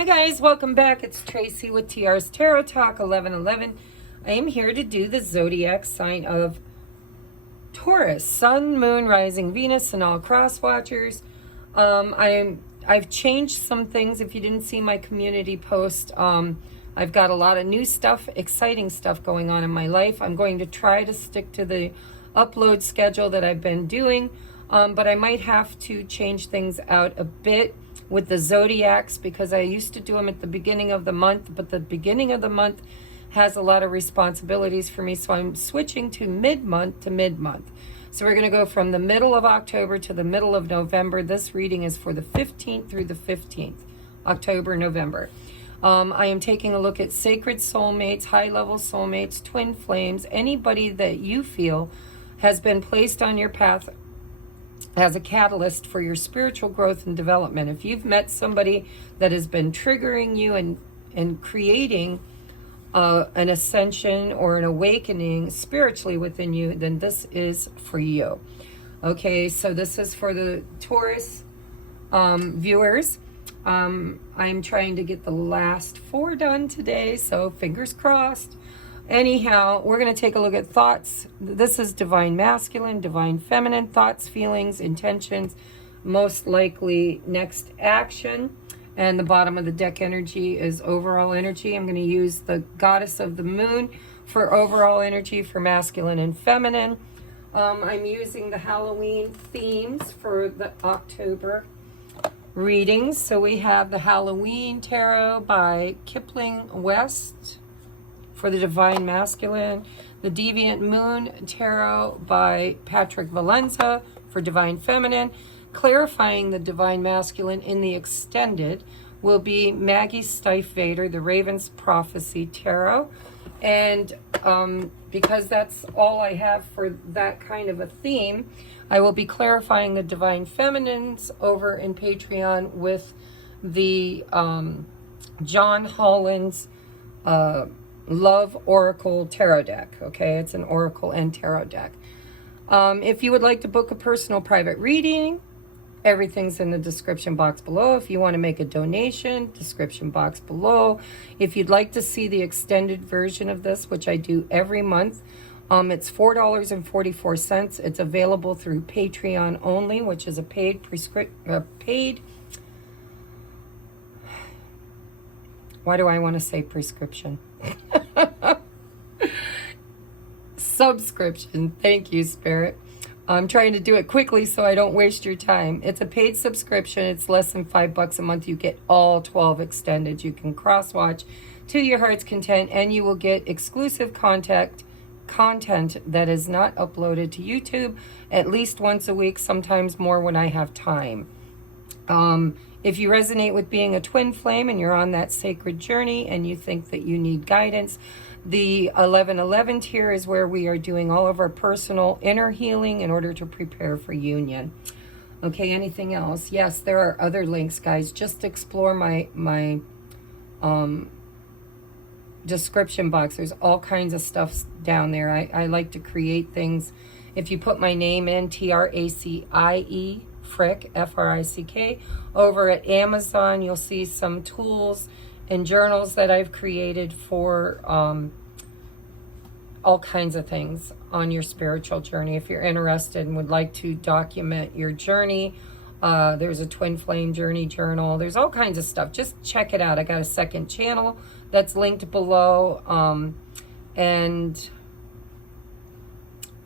Hi guys, welcome back. It's Tracy with TR's Tarot Talk 1111. I am here to do the zodiac sign of Taurus, Sun, Moon, Rising, Venus, and all cross watchers. I've changed some things. If you didn't see my community post, I've got a lot of new stuff, exciting stuff going on in my life. I'm going to try to stick to the upload schedule that I've been doing, but I might have to change things out a bit with the zodiacs, because I used to do them at the beginning of the month, but the beginning of the month has a lot of responsibilities for me, so I'm switching to mid-month to mid-month. So we're going to go from the middle of October to the middle of November. This reading is for the 15th through the 15th, October, November. I am taking a look at sacred soulmates, high-level soulmates, twin flames, anybody that you feel has been placed on your path as a catalyst for your spiritual growth and development. If you've met somebody that has been triggering you and creating an ascension or an awakening spiritually within you, then this is for you. Okay, so this is for the Taurus viewers. I'm trying to get the last 4 done today, so fingers crossed. Anyhow, we're going to take a look at thoughts. This is divine masculine, divine feminine, thoughts, feelings, intentions, most likely next action. And the bottom of the deck energy is overall energy. I'm going to use the goddess of the moon for overall energy for masculine and feminine. I'm using the Halloween themes for the October readings. So we have the Halloween Tarot by Kipling West for the divine masculine, the Deviant Moon Tarot by Patrick Valenza for divine feminine. Clarifying the divine masculine in the extended will be Maggie Stiefvater, the Raven's Prophecy Tarot. And because that's all I have for that kind of a theme, I will be clarifying the divine feminines over in Patreon with the John Holland's Love Oracle Tarot deck. Okay, it's an Oracle and Tarot deck. If you would like to book a personal private reading, everything's in the description box below. If you want to make a donation, description box below. If you'd like to see the extended version of this, which I do every month, it's $4.44. It's available through Patreon only, which is a paid why do I want to say prescription? Subscription. Thank you, Spirit. I'm trying to do it quickly so I don't waste your time. It's a paid subscription. It's less than $5 a month. You get all 12 extended. You can cross-watch to your heart's content, and you will get exclusive content that is not uploaded to YouTube at least once a week, sometimes more when I have time. If you resonate with being a twin flame and you're on that sacred journey and you think that you need guidance, the 1111 tier is where we are doing all of our personal inner healing in order to prepare for union. Okay, anything else? Yes, there are other links, guys. Just explore my description box. There's all kinds of stuff down there. I like to create things. If you put my name in, TRACIE, Frick, F-R-I-C-K, over at Amazon, you'll see some tools and journals that I've created for all kinds of things on your spiritual journey. If you're interested and would like to document your journey, there's a twin flame journey journal. There's all kinds of stuff. Just check it out. I got a second channel that's linked below, and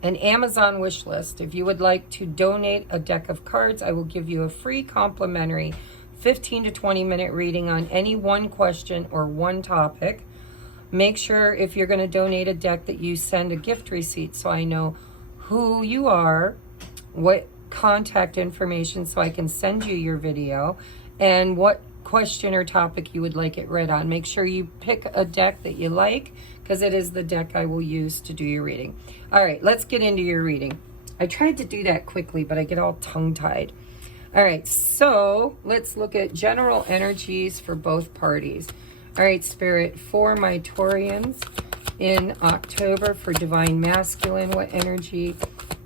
an Amazon wish list. If you would like to donate a deck of cards, I will give you a free complimentary 15 to 20 minute reading on any one question or one topic. Make sure if you're going to donate a deck that you send a gift receipt so I know who you are, what contact information so I can send you your video, and what question or topic you would like it read on. Make sure you pick a deck that you like, because it is the deck I will use to do your reading. All right, let's get into your reading. I tried to do that quickly, but I get all tongue-tied. All right, so let's look at general energies for both parties. All right, Spirit, for my Taurians in October for divine masculine, what energy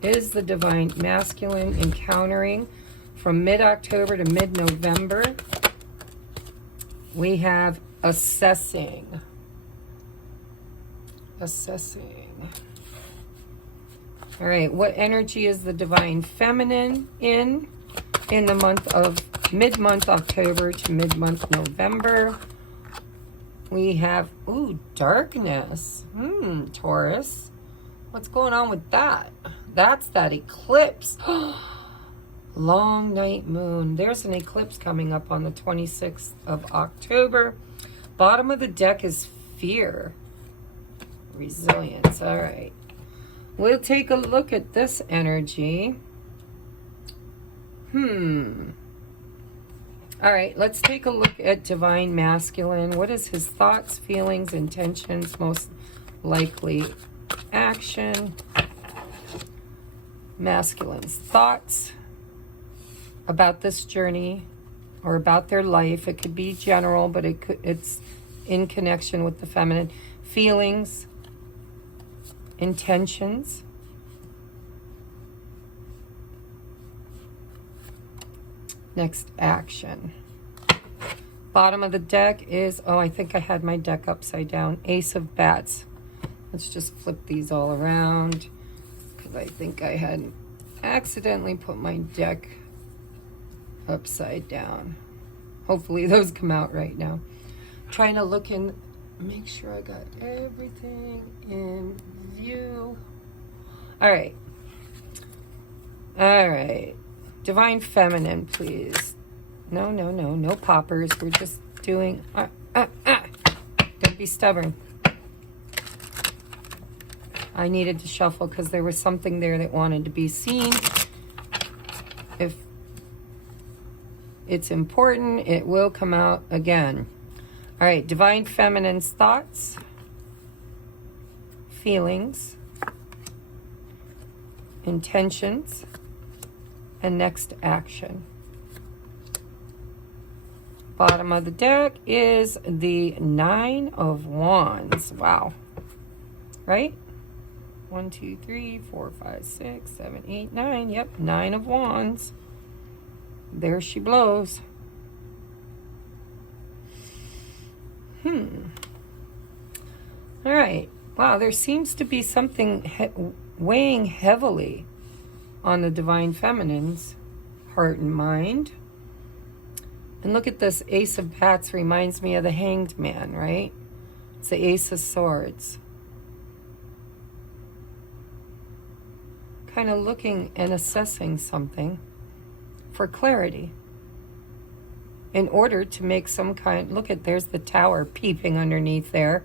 is the divine masculine encountering from mid-October to mid-November We have assessing. Assessing. All right, what energy is the divine feminine in the month of mid-month October to mid-month November? We have, ooh, darkness. Taurus. What's going on with that? That's that eclipse. Long night moon. There's an eclipse coming up on the 26th of October. Bottom of the deck is fear. Resilience. All right. We'll take a look at this energy. All right, let's take a look at divine masculine. What is his thoughts, feelings, intentions, most likely action? Masculine's thoughts about this journey or about their life. It could be general, but it's in connection with the feminine. Feelings, intentions, next action. Bottom of the deck is, oh, I think I had my deck upside down. Ace of Bats. Let's just flip these all around because I think I had accidentally put my deck upside down. Hopefully those come out right now. Trying to look in, make sure I got everything in view. All right. All right. Divine feminine, please. No, no, no. No poppers. We're just doing... Don't be stubborn. I needed to shuffle because there was something there that wanted to be seen. If it's important, it will come out again. All right. Divine feminine's thoughts, feelings, intentions, and next action. Bottom of the deck is the Nine of Wands. Wow. Right? 1, 2, 3, 4, 5, 6, 7, 8, 9. Yep, Nine of Wands. There she blows. All right. Wow, there seems to be something weighing heavily on the divine feminine's heart and mind. And look at this. Ace of Bats reminds me of the Hanged Man, right? It's the Ace of Swords. Kind of looking and assessing something for clarity. In order to make some kind... Look at, there's the tower peeping underneath there.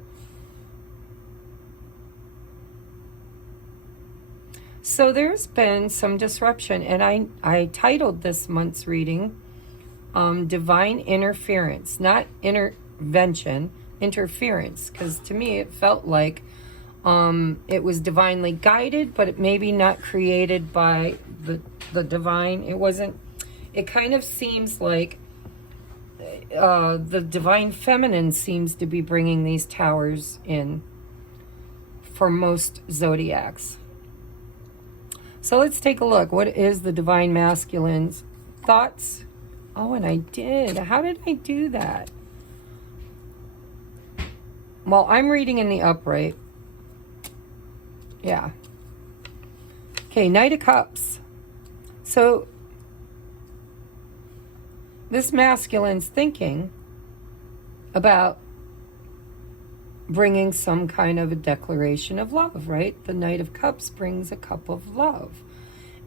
So there's been some disruption, and I titled this month's reading Divine Interference, not intervention, interference, because to me it felt like it was divinely guided, but it maybe not created by the divine. It wasn't, it kind of seems like the divine feminine seems to be bringing these towers in for most zodiacs. So let's take a look. What is the divine masculine's thoughts? Oh, and I did. How did I do that? Well, I'm reading in the upright. Yeah. Okay, Knight of Cups. So this masculine's thinking about bringing some kind of a declaration of love, right? The Knight of Cups brings a cup of love.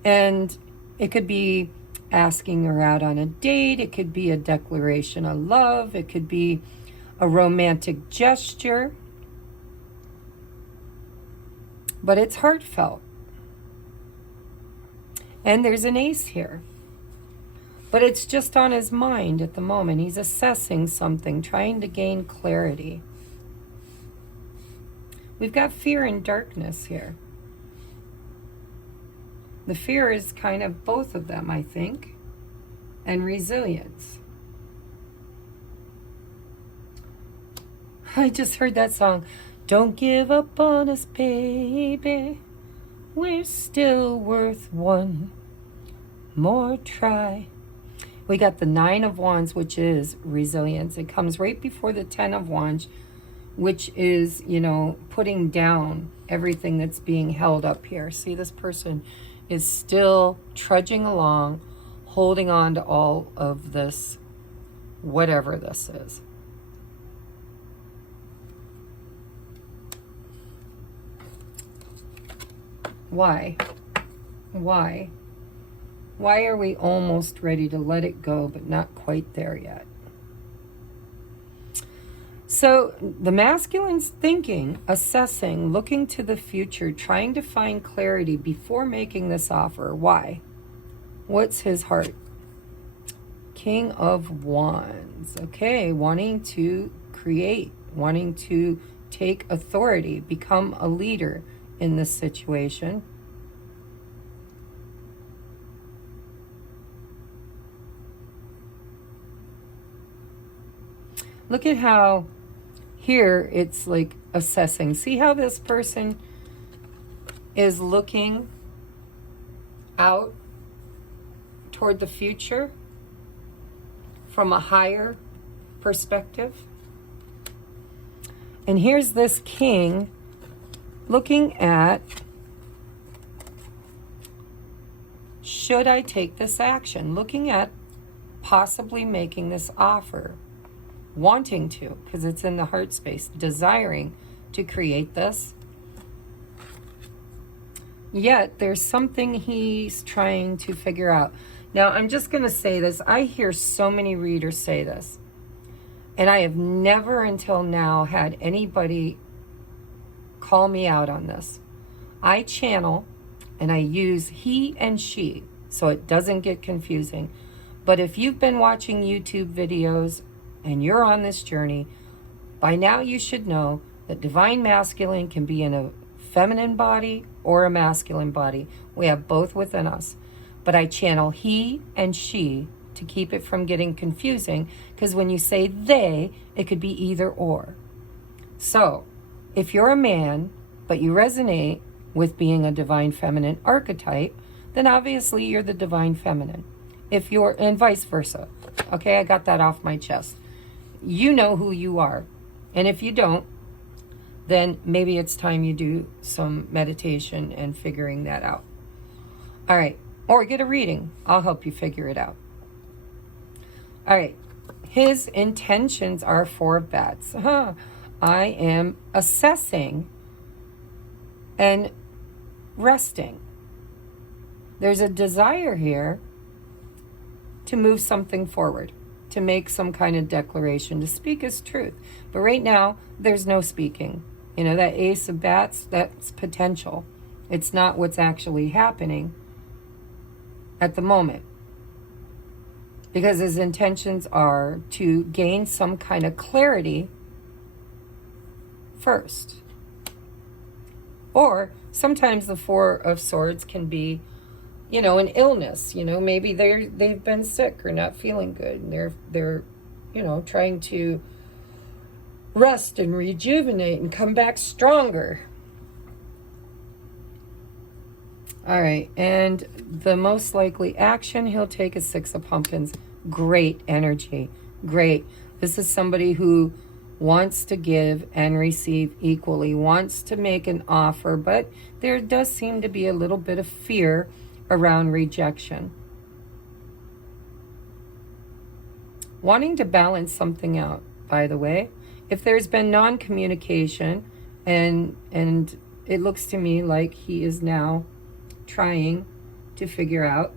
And it could be asking her out on a date. It could be a declaration of love. It could be a romantic gesture. But it's heartfelt. And there's an ace here. But it's just on his mind at the moment. He's assessing something, trying to gain clarity. We've got fear and darkness here. The fear is kind of both of them, I think, and resilience. I just heard that song. Don't give up on us, baby. We're still worth one more try. We got the 9 of Wands, which is resilience. It comes right before the 10 of Wands, which is, you know, putting down everything that's being held up here. See, this person is still trudging along, holding on to all of this, whatever this is. Why? Why? Why are we almost ready to let it go, but not quite there yet? So the masculine's thinking, assessing, looking to the future, trying to find clarity before making this offer. Why? What's his heart? King of Wands. Okay, wanting to create, wanting to take authority, become a leader in this situation. Look at how here it's like assessing. See how this person is looking out toward the future from a higher perspective? And here's this king looking at, should I take this action? Looking at possibly making this offer. Wanting to, because it's in the heart space, desiring to create this. Yet there's something he's trying to figure out. Now, I'm just going to say this. I hear so many readers say this, and I have never until now had anybody call me out on this. I channel and I use he and she so it doesn't get confusing. But if you've been watching YouTube videos and you're on this journey, by now you should know that divine masculine can be in a feminine body or a masculine body. We have both within us. But I channel he and she to keep it from getting confusing, because when you say they, it could be either or. So if you're a man, but you resonate with being a divine feminine archetype, then obviously you're the divine feminine. If you're, and vice versa. Okay, I got that off my chest. You know who you are. And if you don't, then maybe it's time you do some meditation and figuring that out. All right. Or get a reading. I'll help you figure it out. All right. His intentions are 4 bats. I am assessing and resting. There's a desire here to move something forward, to make some kind of declaration, to speak his truth. But right now, there's no speaking. You know, that ace of bats, that's potential. It's not what's actually happening at the moment. Because his intentions are to gain some kind of clarity first. Or sometimes the 4 of Swords can be, you know, an illness. You know, maybe they've been sick or not feeling good, and they're you know, trying to rest and rejuvenate and come back stronger. All right, and the most likely action he'll take is 6 of Pumpkins. Great energy. Great. This is somebody who wants to give and receive equally, wants to make an offer, but there does seem to be a little bit of fear around rejection. Wanting to balance something out, by the way. If there's been non-communication, and it looks to me like he is now trying to figure out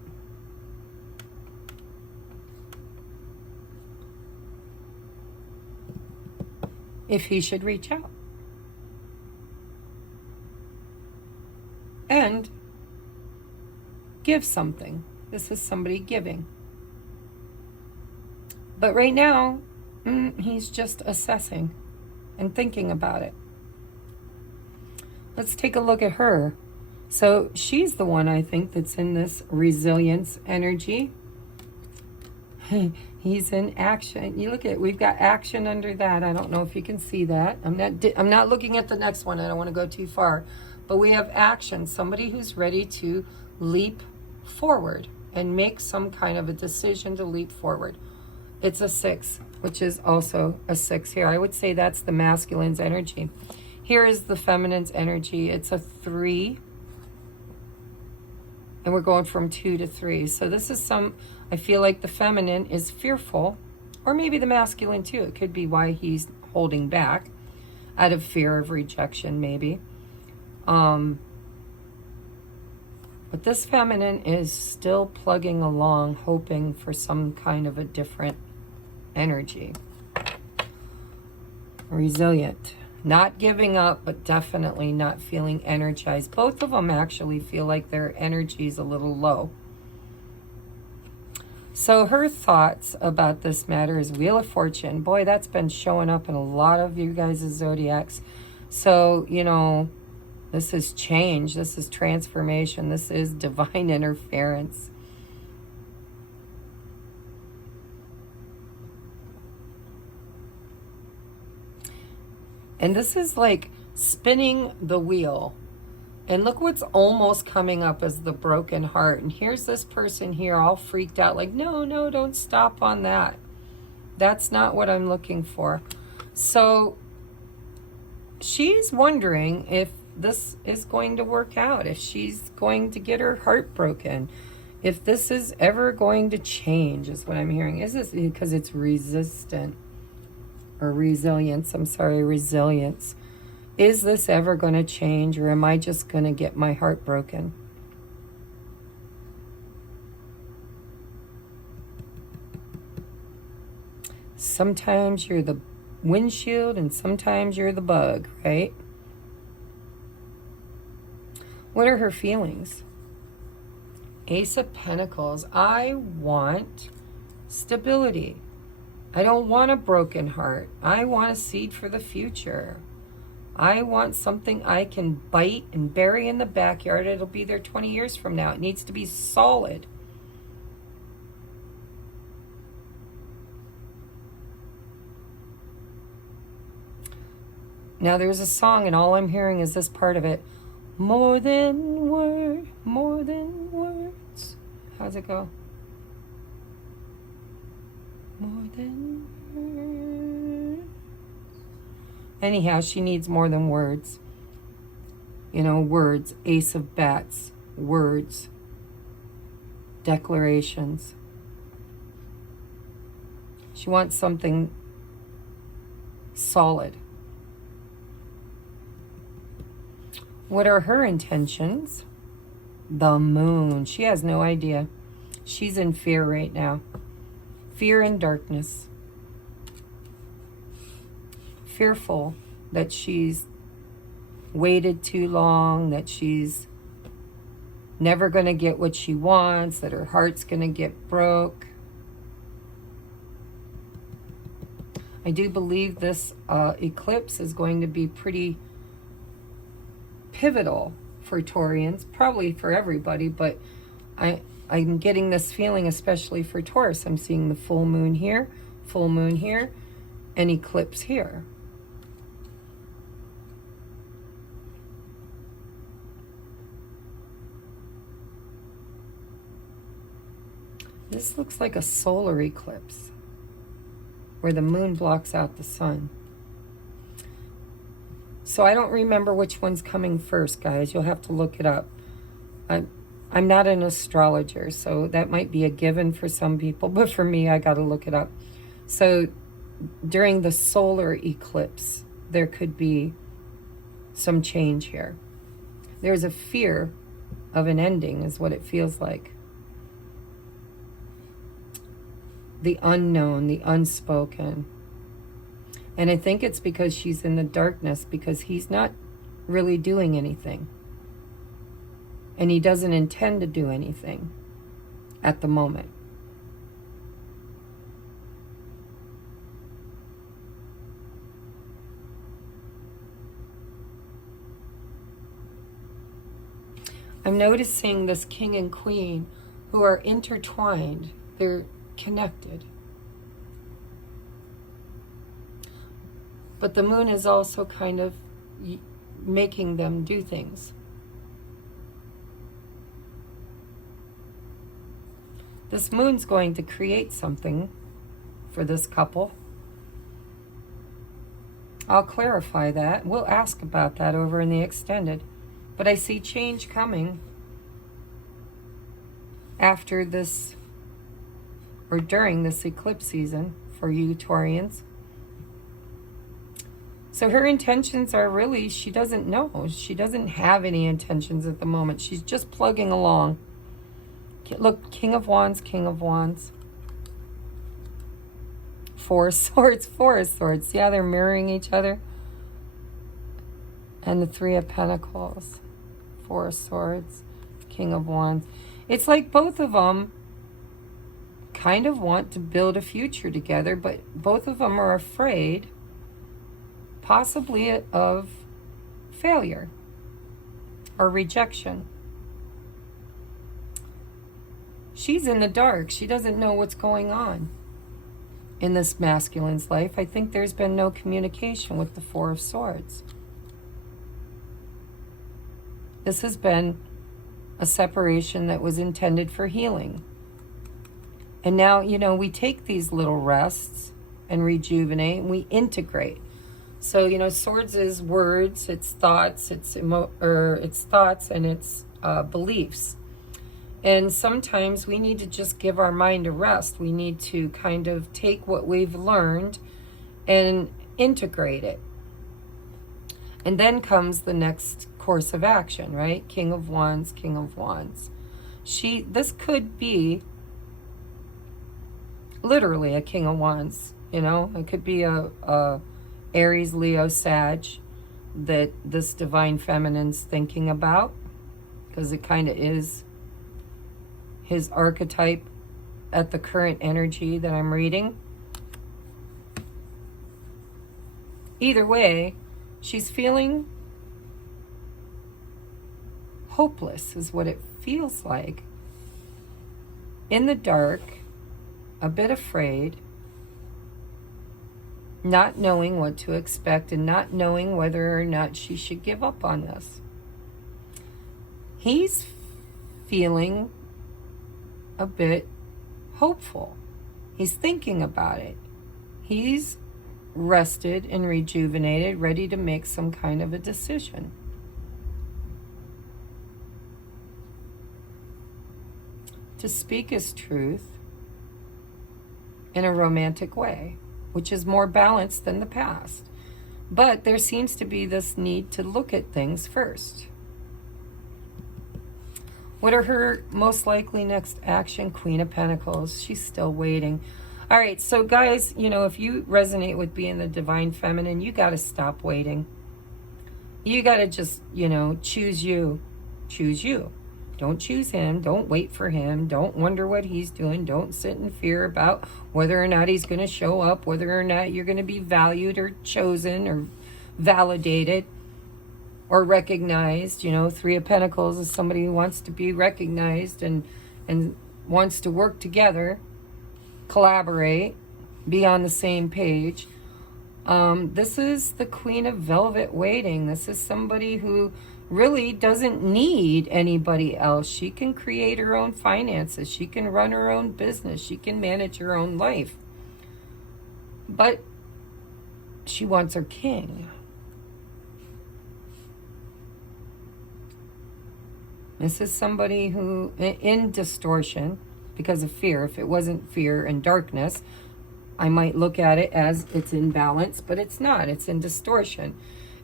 if he should reach out. And give something. This is somebody giving. But right now, he's just assessing and thinking about it. Let's take a look at her. So she's the one, I think, that's in this resilience energy. He's in action. You look at it, we've got action under that. I don't know if you can see that. I'm not looking at the next one. I don't want to go too far. But we have action. Somebody who's ready to leap forward. and make some kind of a decision to leap forward. It's a 6, which is also a 6 here. I would say that's the masculine's energy. Here is the feminine's energy. It's a 3. And we're going from 2 to 3. So this is I feel like the feminine is fearful, or maybe the masculine too. It could be why he's holding back, out of fear of rejection, maybe. But this feminine is still plugging along, hoping for some kind of a different energy. Resilient. Not giving up, but definitely not feeling energized. Both of them actually feel like their energy is a little low. So her thoughts about this matter is Wheel of Fortune. Boy, that's been showing up in a lot of you guys' zodiacs. So, you know, this is change. This is transformation. This is divine interference. And this is like spinning the wheel. And look what's almost coming up as the broken heart. And here's this person here all freaked out like, no, no, don't stop on that. That's not what I'm looking for. So she's wondering if this is going to work out, if she's going to get her heart broken, if this is ever going to change, is what I'm hearing. Is this because it's resistant or resilience? I'm sorry, resilience. Is this ever going to change, or am I just going to get my heart broken? Sometimes you're the windshield and sometimes you're the bug, right? What are her feelings? Ace of Pentacles. I want stability. I don't want a broken heart. I want a seed for the future. I want something I can bite and bury in the backyard. It'll be there 20 years from now. It needs to be solid. Now there's a song and all I'm hearing is this part of it. More than words. How's it go? More than words. Anyhow, she needs more than words. You know, words. Ace of Bats. Words. Declarations. She wants something solid. What are her intentions? The Moon. She has no idea. She's in fear right now. Fear and darkness. Fearful that she's waited too long, that she's never going to get what she wants, that her heart's going to get broke. I do believe this eclipse is going to be pretty pivotal for Taurians, probably for everybody, but I'm getting this feeling especially for Taurus. I'm seeing the full moon here, and eclipse here. This looks like a solar eclipse where the moon blocks out the sun. So I don't remember which one's coming first, guys. You'll have to look it up. I'm not an astrologer, so that might be a given for some people, but for me, I got to look it up. So during the solar eclipse, there could be some change here. There's a fear of an ending, is what it feels like. The unknown, the unspoken. And I think it's because she's in the darkness, because he's not really doing anything. And he doesn't intend to do anything at the moment. I'm noticing this king and queen who are intertwined. They're connected. But the moon is also kind of making them do things. This moon's going to create something for this couple. I'll clarify that. We'll ask about that over in the extended. But I see change coming after this, or during this eclipse season for you Taurians. So her intentions are really, she doesn't know. She doesn't have any intentions at the moment. She's just plugging along. Look, King of Wands, King of Wands. Four of Swords, Four of Swords. Yeah, they're mirroring each other. And the Three of Pentacles. Four of Swords, King of Wands. It's like both of them kind of want to build a future together, but both of them are afraid, possibly, of failure or rejection. She's in the dark. She doesn't know what's going on in this masculine's life. I think there's been no communication with the Four of Swords. This has been a separation that was intended for healing. And now, you know, we take these little rests and rejuvenate and we integrate. So, you know, swords is words, it's thoughts, it's thoughts and it's beliefs. And sometimes we need to just give our mind a rest. We need to kind of take what we've learned and integrate it. And then comes the next course of action, right? King of Wands, King of Wands. This could be literally a King of Wands, you know? It could be a Aries, Leo, Sag that this divine feminine's thinking about, because it kind of is his archetype at the current energy that I'm reading. Either way, she's feeling hopeless is what it feels like. In the dark, a bit afraid, not knowing what to expect and not knowing whether or not she should give up on this. He's feeling a bit hopeful. He's thinking about it. He's rested and rejuvenated, ready to make some kind of a decision. To speak his truth in a romantic way, which is more balanced than the past. But there seems to be this need to look at things first. What are her most likely next action? Queen of Pentacles. She's still waiting. All right, so guys, you know, if you resonate with being the divine feminine, you got to stop waiting. You got to just, you know, choose you. Choose you. Don't choose him. Don't wait for him. Don't wonder what he's doing. Don't sit in fear about whether or not he's going to show up, whether or not you're going to be valued or chosen or validated or recognized. You know, Three of Pentacles is somebody who wants to be recognized and wants to work together, collaborate, be on the same page. This is the Queen of Velvet waiting. This is somebody who really doesn't need anybody else. She can create her own finances. She can run her own business. She can manage her own life. But she wants her king. This is somebody who, in distortion, because of fear. If it wasn't fear and darkness, I might look at it as it's in balance, but it's not. It's in distortion.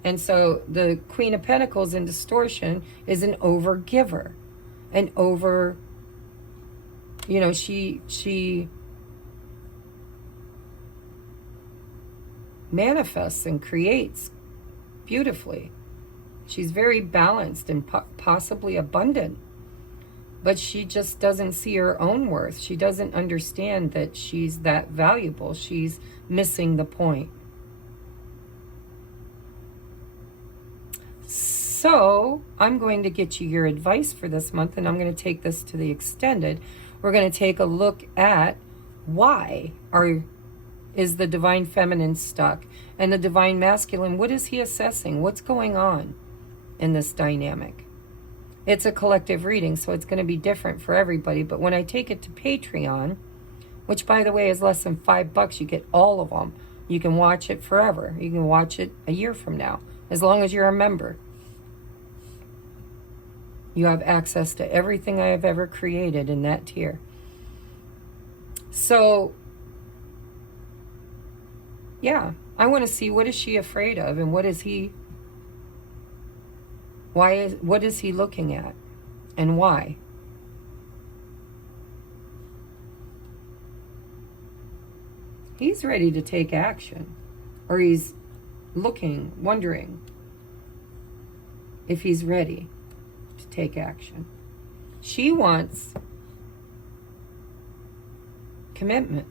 And so the Queen of Pentacles in distortion is an overgiver. An over, you know, she manifests and creates beautifully. She's very balanced and possibly abundant. But she just doesn't see her own worth. She doesn't understand that she's that valuable. She's missing the point. So I'm going to get you your advice for this month, and I'm going to take this to the extended. We're going to take a look at why is the divine feminine stuck, and the divine masculine, what is he assessing? What's going on in this dynamic? It's a collective reading, so it's going to be different for everybody. But when I take it to Patreon, which, by the way, is less than $5, you get all of them. You can watch it forever. You can watch it a year from now, as long as you're a member. You have access to everything I have ever created in that tier. So, yeah, I want to see, what is she afraid of, and what is he, what is he looking at, and why? He's ready to take action, or he's looking, wondering if he's ready to take action. She wants commitment,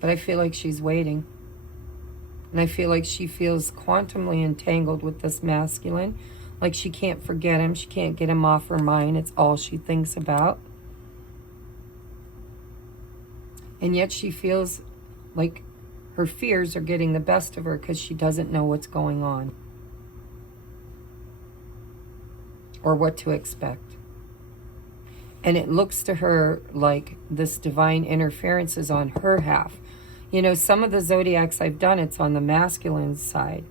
but I feel like she's waiting. And I feel like she feels quantumly entangled with this masculine, like she can't forget him, she can't get him off her mind. It's all she thinks about. And yet she feels like her fears are getting the best of her because she doesn't know what's going on or what to expect. And it looks to her like this divine interference is on her half. You know, some of the zodiacs I've done, it's on the masculine side.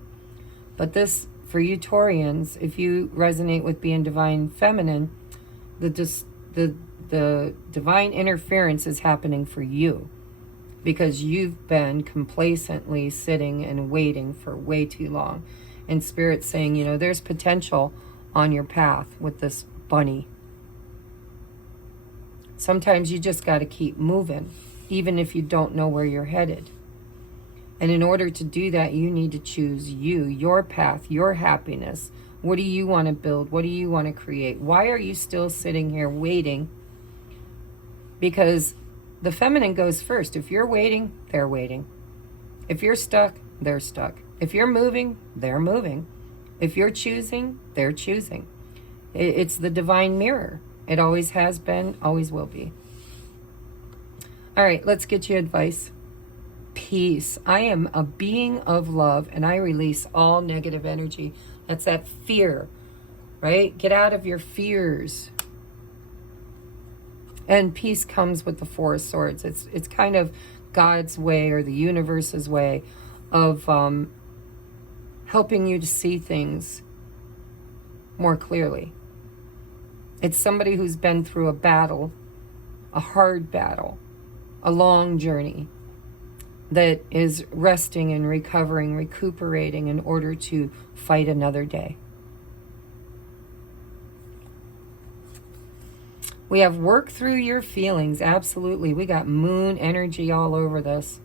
But this, for you Taurians, if you resonate with being divine feminine, the divine interference is happening for you, because you've been complacently sitting and waiting for way too long. And Spirit's saying, you know, there's potential on your path with this bunny. Sometimes you just got to keep moving, even if you don't know where you're headed. And in order to do that, you need to choose you, your path, your happiness. What do you want to build? What do you want to create? Why are you still sitting here waiting? Because the feminine goes first. If you're waiting, they're waiting. If you're stuck, they're stuck. If you're moving, they're moving. If you're choosing, they're choosing. It's the divine mirror. It always has been, always will be. All right, let's get you advice. Peace. I am a being of love, and I release all negative energy. That's that fear, right? Get out of your fears. And peace comes with the Four of Swords. It's kind of God's way, or the universe's way of helping you to see things more clearly. It's somebody who's been through a battle, a hard battle, a long journey, that is resting and recovering, recuperating in order to fight another day. We have work through your feelings. Absolutely. We got moon energy all over this.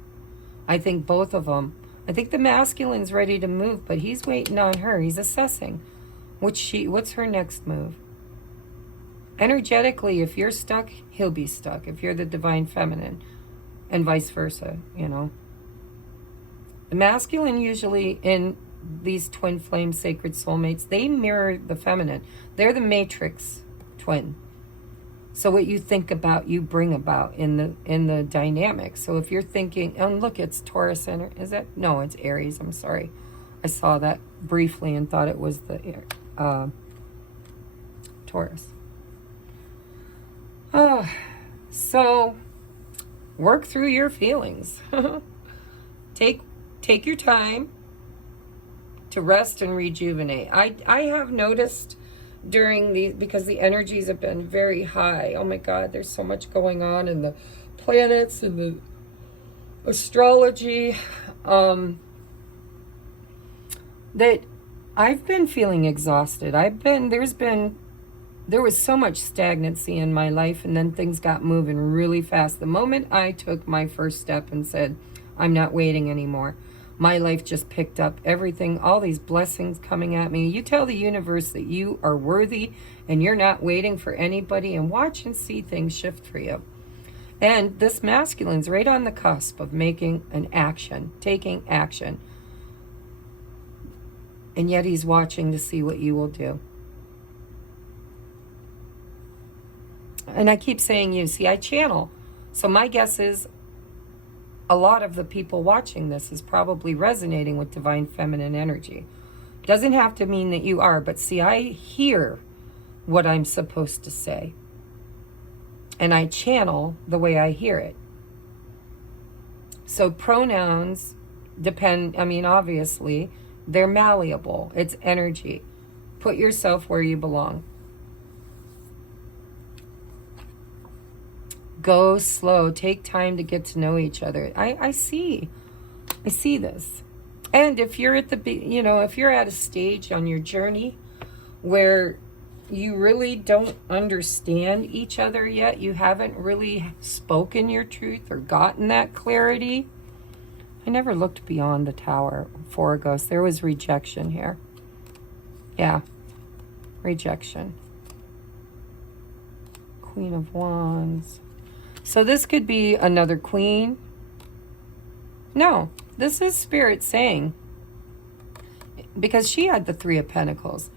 I think both of them. I think the masculine's ready to move, but he's waiting on her. He's assessing what's her next move. Energetically, if you're stuck, he'll be stuck. If you're the divine feminine, and vice versa, you know. The masculine usually, in these twin flame sacred soulmates, they mirror the feminine. They're the matrix twin. So what you think about, you bring about in the dynamic. So if you're thinking, and look, it's Taurus energy. Is that? No, it's Aries. I'm sorry. I saw that briefly and thought it was the Taurus. Oh, so work through your feelings. Take your time to rest and rejuvenate. I have noticed during these, because the energies have been very high. Oh my God, there's so much going on in the planets and the astrology, that I've been feeling exhausted. There was so much stagnancy in my life, and then things got moving really fast. The moment I took my first step and said, I'm not waiting anymore, my life just picked up everything, all these blessings coming at me. You tell the universe that you are worthy and you're not waiting for anybody, and watch and see things shift for you. And this masculine's right on the cusp of making an action, taking action. And yet he's watching to see what you will do. And I keep saying you. See, I channel. So my guess is a lot of the people watching this is probably resonating with divine feminine energy. Doesn't have to mean that you are, but see, I hear what I'm supposed to say. And I channel the way I hear it. So pronouns depend, I mean, obviously, they're malleable. It's energy. Put yourself where you belong. Go slow. Take time to get to know each other. I see this. And if you're at if you're at a stage on your journey where you really don't understand each other yet, you haven't really spoken your truth or gotten that clarity. I never looked beyond the tower for a ghost. There was rejection here. Yeah, rejection. Queen of Wands. So this could be another queen. No, this is Spirit saying, because she had the Three of Pentacles.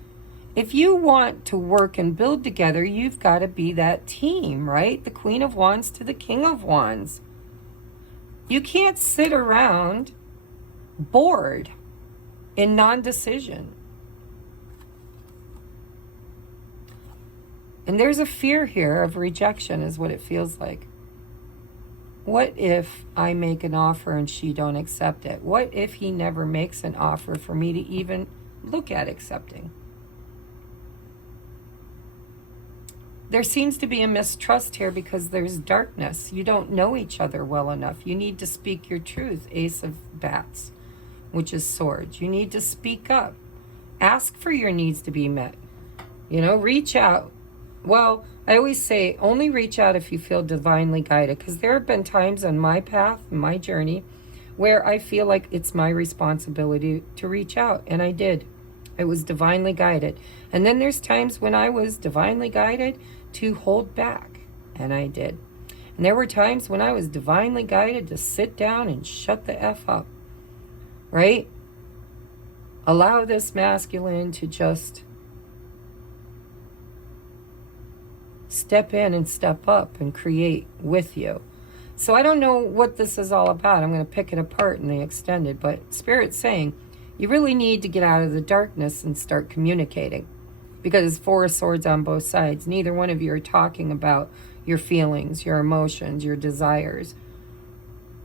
If you want to work and build together, you've got to be that team, right? The Queen of Wands to the King of Wands. You can't sit around bored in non-decision. And there's a fear here of rejection is what it feels like. What if I make an offer and she don't accept it? What if he never makes an offer for me to even look at accepting? There seems to be a mistrust here because there's darkness. You don't know each other well enough. You need to speak your truth. Ace of Bats, which is swords. You need to speak up. Ask for your needs to be met. Reach out. Well, I always say only reach out if you feel divinely guided, because there have been times on my path, my journey, where I feel like it's my responsibility to reach out, and I did. I was divinely guided. And then there's times when I was divinely guided to hold back, and I did. And there were times when I was divinely guided to sit down and shut the F up, right? Allow this masculine to just step in and step up and create with you. So I don't know what this is all about. I'm going to pick it apart in the extended, but Spirit's saying you really need to get out of the darkness and start communicating, because Four of Swords on both sides. Neither one of you are talking about your feelings, your emotions, your desires,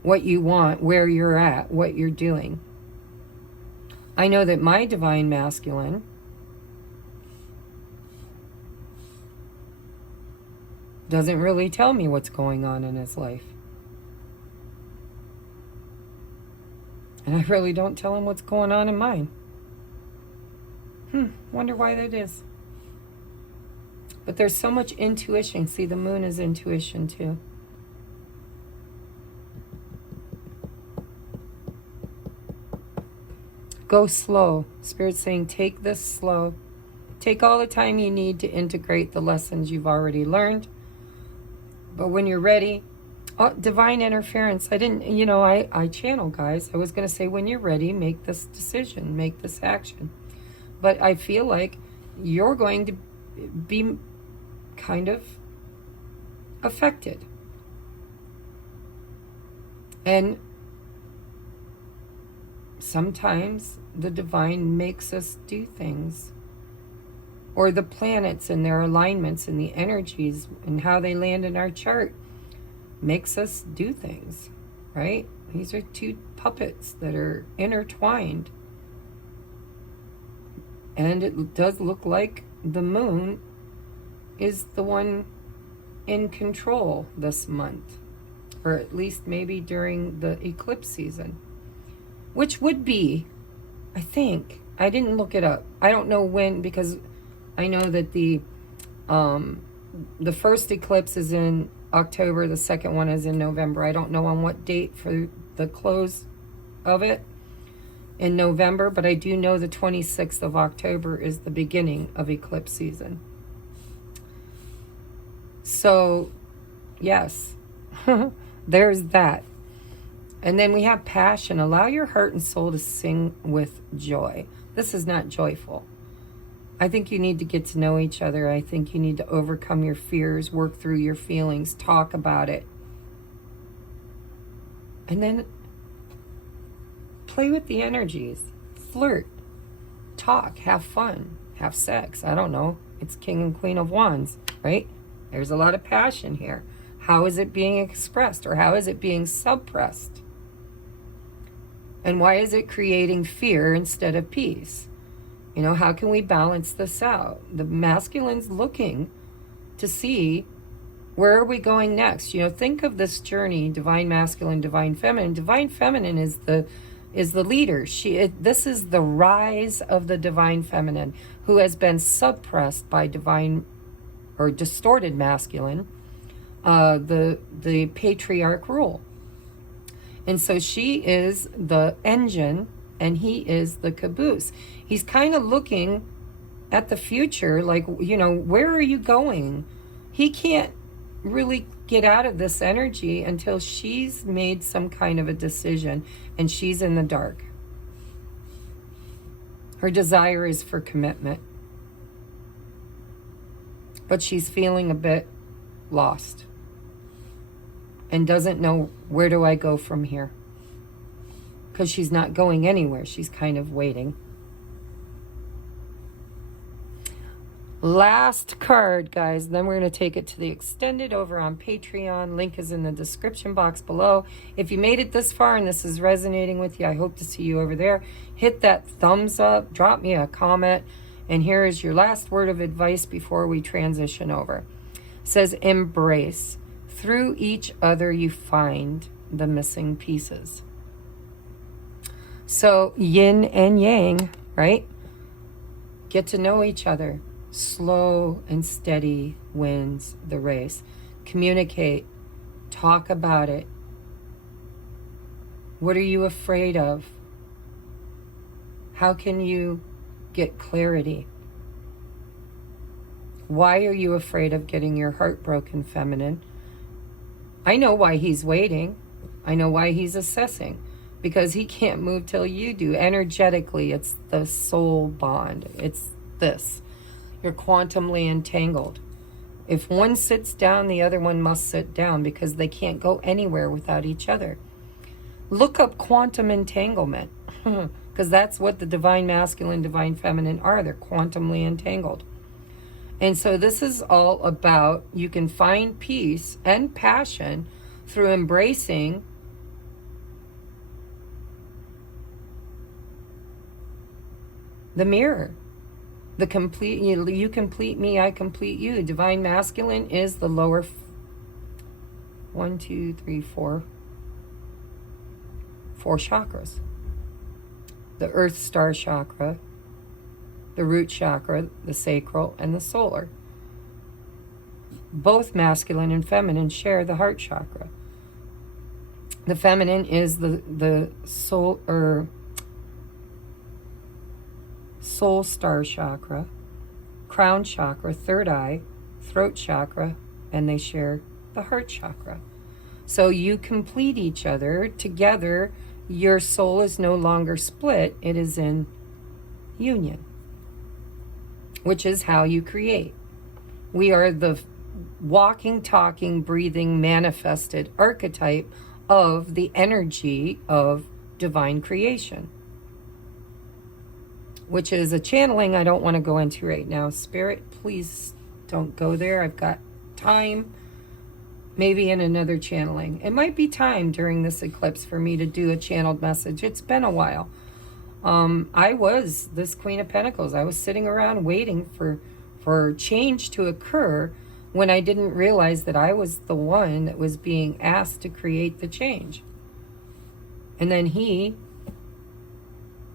what you want, where you're at, what you're doing. I know that my divine masculine doesn't really tell me what's going on in his life. And I really don't tell him what's going on in mine. Wonder why that is. But there's so much intuition. See, the moon is intuition too. Go slow. Spirit's saying take this slow. Take all the time you need to integrate the lessons you've already learned. But when you're ready, divine interference. I didn't, I channel, guys. I was going to say, when you're ready, make this decision, make this action. But I feel like you're going to be kind of affected. And sometimes the divine makes us do things. Or the planets and their alignments and the energies and how they land in our chart makes us do things, right? These are two puppets that are intertwined. And it does look like the moon is the one in control this month. Or at least maybe during the eclipse season. Which would be, I think, I didn't look it up. I don't know when, because I know that the first eclipse is in October, the second one is in November. I don't know on what date for the close of it in November, but I do know the 26th of October is the beginning of eclipse season. So, yes, there's that. And then we have passion. Allow your heart and soul to sing with joy. This is not joyful. I think you need to get to know each other. I think you need to overcome your fears, work through your feelings, talk about it. And then play with the energies. Flirt. talk, have fun, have sex. I don't know. It's King and Queen of Wands, right? There's a lot of passion here. How is it being expressed, or how is it being suppressed? And why is it creating fear instead of peace? You know, how can we balance this out? The masculine's looking to see, where are we going next? You know, think of this journey, divine masculine, divine feminine. Divine feminine is the leader. This is the rise of the divine feminine, who has been suppressed by divine or distorted masculine, the patriarch rule. And so she is the engine and he is the caboose. He's kind of looking at the future, like, you know, where are you going? He can't really get out of this energy until she's made some kind of a decision and she's in the dark. Her desire is for commitment, but she's feeling a bit lost and doesn't know, where do I go from here? Because she's not going anywhere. She's kind of waiting. Last card, guys. Then we're going to take it to the extended over on Patreon. Link is in the description box below. If you made it this far and this is resonating with you, I hope to see you over there. Hit that thumbs up. Drop me a comment. And here is your last word of advice before we transition over. It says, embrace. Through each other you find the missing pieces. So yin and yang, right? Get to know each other. Slow and steady wins the race. Communicate. Talk about it. What are you afraid of? How can you get clarity? Why are you afraid of getting your heart broken, feminine? I know why he's waiting. I know why he's assessing. Because he can't move till you do. Energetically, it's the soul bond. It's this. You're quantumly entangled. If one sits down, the other one must sit down, because they can't go anywhere without each other. Look up quantum entanglement, because that's what the divine masculine, divine feminine are. They're quantumly entangled. And so this is all about, you can find peace and passion through embracing the mirror. The complete, you complete me, I complete you. Divine masculine is the lower 4 chakras. The earth star chakra, the root chakra, the sacral, and the solar. Both masculine and feminine share the heart chakra. The feminine is the soul, or soul star chakra, crown chakra, third eye, throat chakra, and they share the heart chakra. So you complete each other. Together, your soul is no longer split. It is in union, which is how you create. We are the walking, talking, breathing, manifested archetype of the energy of divine creation, which is a channeling I don't want to go into right now. Spirit, please don't go there. I've got time. Maybe in another channeling. It might be time during this eclipse for me to do a channeled message. It's been a while. I was this Queen of Pentacles. I was sitting around waiting for change to occur when I didn't realize that I was the one that was being asked to create the change. And then he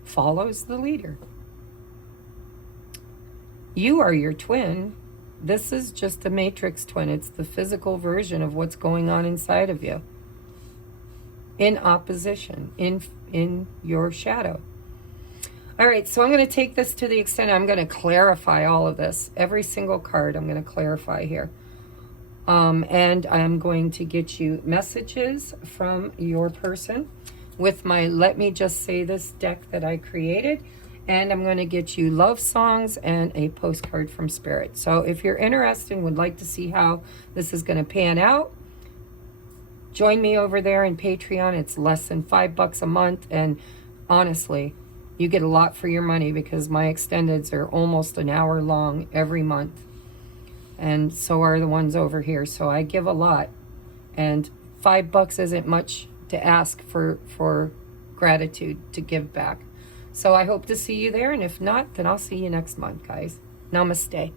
follows the leader. You are your twin. This is just a matrix twin. It's the physical version of what's going on inside of you. In opposition, in your shadow. All right, so I'm going to take this to the extent I'm going to clarify all of this. Every single card I'm going to clarify here. And I'm going to get you messages from your person with my Let Me Just Say This deck that I created. And I'm going to get you love songs and a postcard from Spirit. So if you're interested and would like to see how this is going to pan out, join me over there in Patreon. It's less than $5 a month. And honestly, you get a lot for your money, because my extendeds are almost an hour long every month. And so are the ones over here. So I give a lot. And $5 isn't much to ask for gratitude to give back. So I hope to see you there. And if not, then I'll see you next month, guys. Namaste.